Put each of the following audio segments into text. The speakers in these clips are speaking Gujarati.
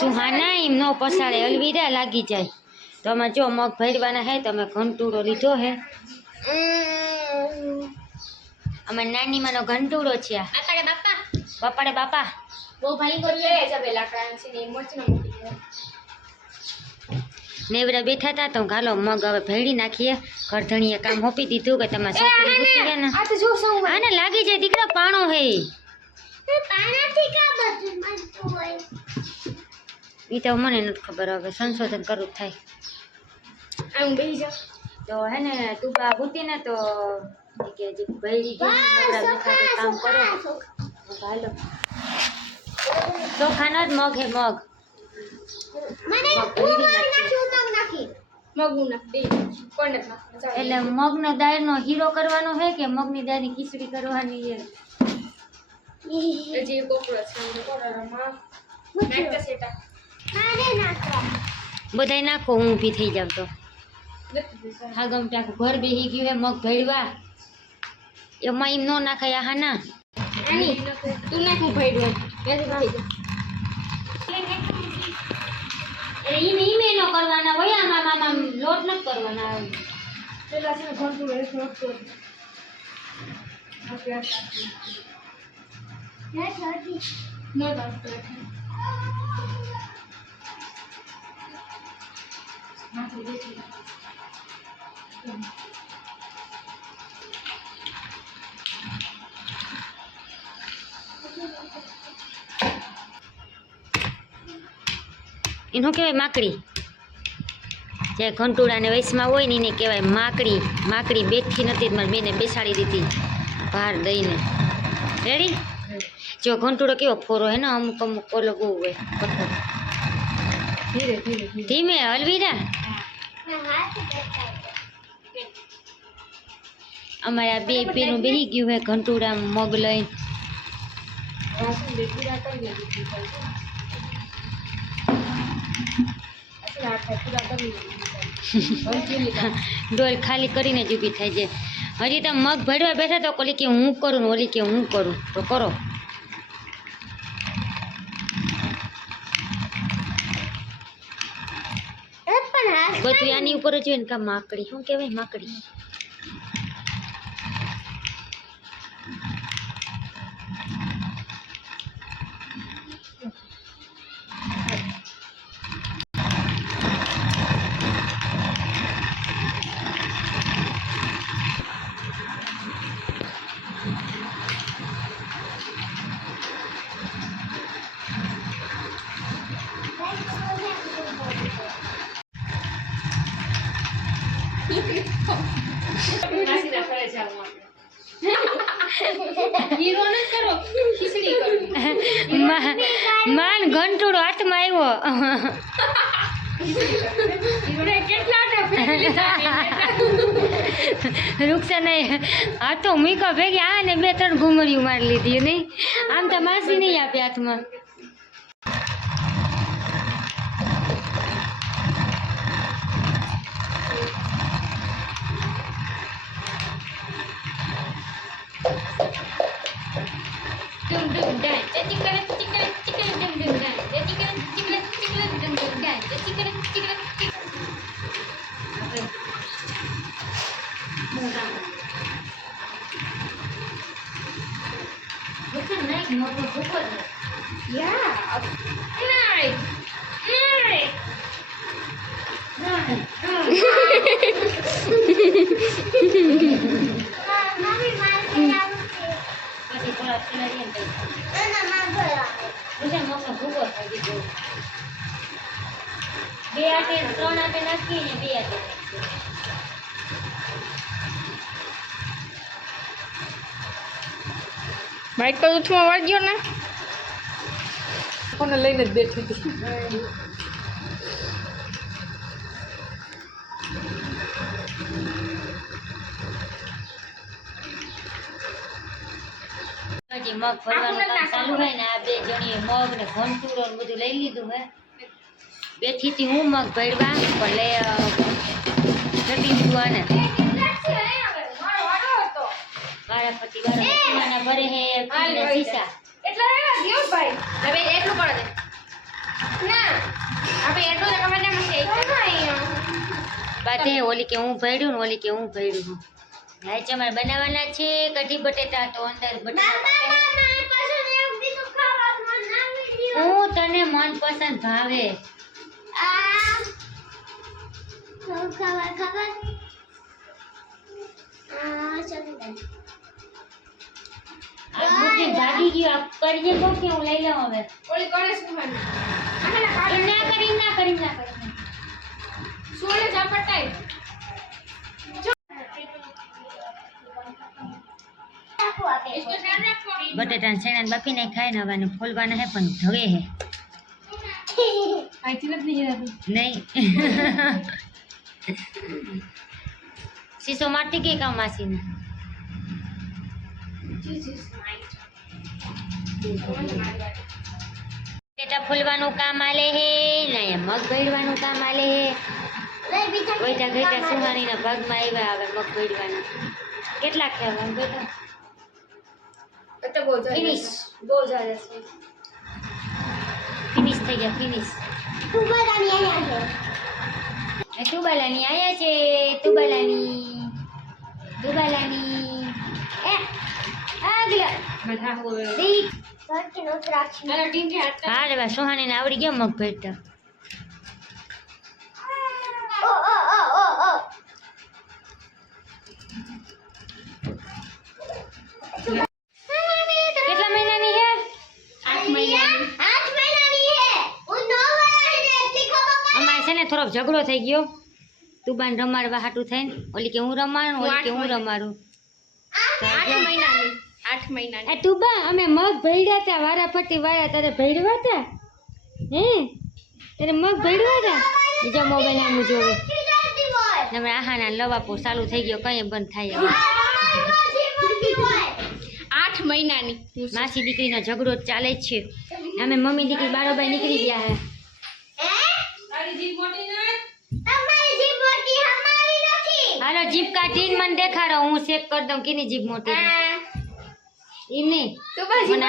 સુહાના એમ ન પસાડે, અલવીરા લાગી જાય. તો અમે જો મગ ભરવાના હે તો અમે ઘંટુડો લીધો હે. અમે નાની માનો ઘંટુડો છે. બાપા બાપા બહુ ભાઈ કરીએ જબે લાકડા છે ને મોચ ન મૂકી નેવડા બેઠા હતા તો ગાલો મગ હવે ભેડી નાખીએ. કરધણીએ કામ હોપી દીધું કે તમારે છોકરી ગુચી ગયા ને આ તો જો શું આને લાગી જાય દીકરા પાણો હે પાણાથી કા બધું બનતું હોય ઈ તો મને નથી ખબર. હવે સંશોધન કરવું થાય. આમ બેહી જા તો હે ને તું બા ગુતી ને તો કે જે ભેડી ગઈ કામ કરો હાલો. ચોખાનો જ મગ હે મગ. મને હું નાખું તો નાખી મગું નાખ દે કોને નાખ એટલે મગનો દાળનો હીરો કરવાનો હે કે મગની દાળની ખીચડી કરવાની છે? એ જે કોકરો છે એ કોરામાં નાખતા સેટા મારે નાખો બધાય નાખો. હું ઊભી થઈ જાવ તો હા ગમ ટાકું ઘર બેહી ગયું હે મગ ભેળવા. એમાં એમ ન નાખાય. હા ના આની તું નાખું ભઈડું મેં ભાઈ જા ઈમે નો કરવાના હોય. આમાં લોટ ન કરવાના. પેલા છે ઘરતું એક લોટ તો આ પ્યાસ ના છોડી નો દાસ્તો નાખી દે એનું કહેવાય માકડી. જે ઘંટુડાને વયસમાં હોય ને એને કહેવાય માકડી. માકડી બેઠી નથી મારી બેને બેસાડી દીધી ભાર દઈને. રેડી? જો ઘંટુડો કેવો ફોરો હે ને અમુક અમુક ઓલો બહુ હોય કઠોર. ધીરે ધીરે ધીમે હલવીરા. અમારે આ બે પેનું બેહી ગયું હે ઘંટુડા મગ લઈને. રાસન દે પૂરા કરી દે ડોલ ખાલી કરીને જ ઊભી થાય છે. હજી તો મગ ભરવા બેઠા તો ઓલી કે હું કરું ને ઓલી કે હું કરું. તો કરો. બધું આની ઉપર જ હોય ને કા માકડી. શું કહેવાય માકડી? નાસીના કરે છે આવું હીરો ન કરો ખીચડી કરો માન ઘંટુડો હાથમાં આવ્યો. રૂક્ષા નહીં હાથો મીકો ભેગી આ ને 2-3 ઘુમરીઓ મારી લીધી નહીં. આમ તો માસી નહીં આપે હાથમાં. બે આટે 3 આટે નાખીને 2 આટે બાઈક પર ઉઠવા વાગ્યો ને કોને લઈને જ બેઠી હતી. મગ ભરવાનું કામ ચાલુ હોય ને આ 2 જણીએ મગ ને ઘંટુડો ને બધું લઈ લીધું હે. બેઠી હતી હું મગ ભરવા પણ લે જતી દીધું આને. વારાફરતી વારા ભરે હે શીશા એટલે દેવ ભાઈ હવે એટલું પડે ના આપણે એટલું તો ખબર નહીં બાતે ઓલી કે હું ભર્યું ને ઓલી કે હું ભર્યું આજે અમારે બનાવવાના છે કઢી બટેટા તો અંદર બટેટા હું તને મનપસંદ ભાવે આ બુકિંગ ભાગી ગયું આપ કરીએ તો કે હું લઈ લઉં હવે ઓલી ગણેશ કુમાર ના કરી સોળે ઝાપટાઈ इसको ध्यान रखो बटेटा छेना बाफी नहीं खाए ना वाने फूलवाना है पण धवे है आई चिलक नहीं जाती नहीं शीशो माटी के काम मासी ने बटेटा फूलवाનું કામ આલે હે ને મગ ભેળવાનું કામ આલે હે કોઈટા ગઈટા સુહાણીના ભાગમાં આવ્યા હવે મગ ભેળવાના કેટલા ખાવા બેટા तो बहुत Finish. बहुत ज्यादा से ફિનિશ થઈ ગયા ફિનિશ તુબાલાની આયા છે તુબાલાની એ આગલા मजा हुए દીક अरे टीम के हट હા રે સુહાણીને આવડી ગયા મગ ભેળતા કેટલા મહિનાની હે 8 महीने અમારે છે ને થોડોક ઝઘડો થઈ ગયો તુબાન રમાડવા હાટું થઈને ઓલી કે હું રમાડું ઓલી કે હું રમાડું 8 महीना 8 महीना એ તુબા અમે મગ ભેળ્યા હતા વારા ફરતી વાયા તારે ભેળવા હતા હે તારે મગ ભેળવા હતા બીજા મોબાઈલ આમ જોવે તમે આહાના લવાપો ચાલુ થઈ ગયો કઈ બંધ થાય હવે 8 महीना ની માસી દીકરીનો ઝઘડો ચાલે જ છે અમે મમ્મી દીકરી બારોબાર નીકળી ગયા હે હાલો જીભ કાઢીને મને દેખાડો હું ચેક કરી દઉં કેની જીભ મોટી છે ઈ નહીં તો બસ મને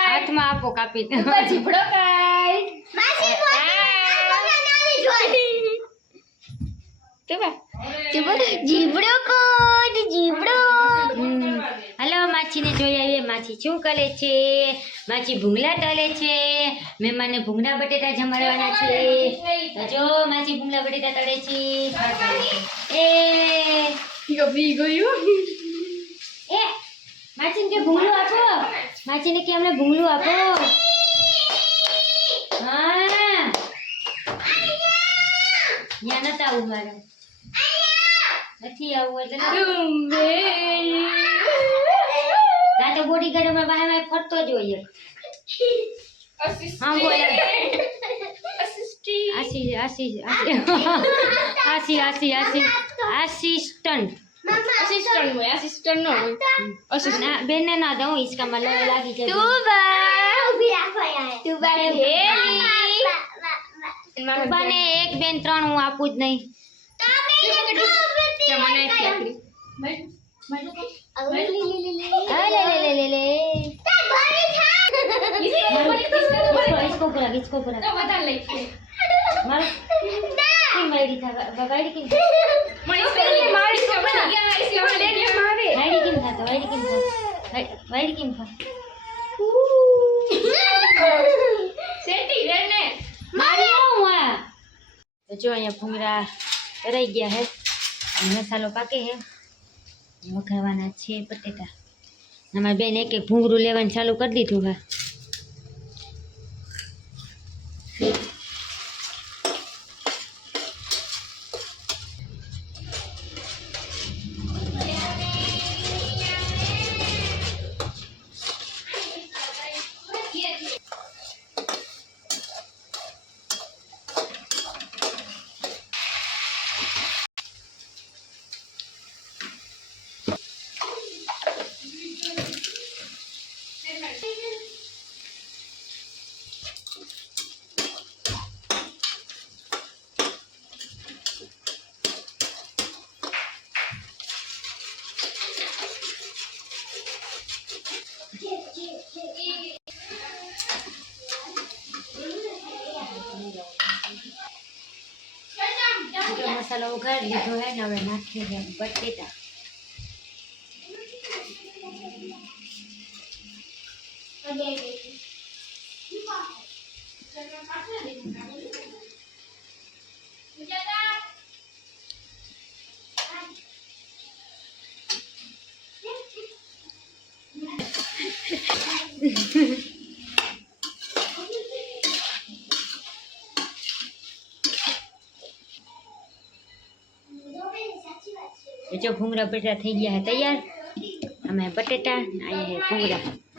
હાથમાં આપો કાપીને જીભડો કાઈ તો બા જીભડો કોડ જીભડો હાલો માછીને જોઈ આવીએ માછી શું કરે છે માછી ભૂંગળા તળે છે મહેમાનને ભૂંગળા બટેટા જમાડવાના છે તો જો માછી ભૂંગળા બટેટા તળે છે એ ગભી ગયું એ માછીને કે ભૂંગળું આપો માછીને કે અમને ભૂંગળું આપો હા ત્યાં નતા આવું મારે નથી આવું એટલે ના તો બોડી ગાર્ડ માં વાય વાય ફરતો જ હોય હા બોલ આસિસ્ટન્ટ असिस्टेंट नो ના બેને ના દઉં ઈસકામાં લાગી જાય બને એક બેન ત્રણ હું આપું જ નહીં इसको पूरा मारो की मारी था वाइडी की वाइडी की था तो जो અહીંયા ભૂંગળા રહી ગયા હે મસાલો પાકે હે વઘારવાના છે બટેટા અમારી બેન એક એક ભૂંગળું લેવાનું ચાલુ કરી દીધું હા મસાલો ઉઘાડી લીધો હે ને હવે નાખી દે બટેટા. જો ભૂંગળા બટેટા થઈ ગયા હે તૈયાર. અમે બટેટા અહીંયા હે ભૂંગળા.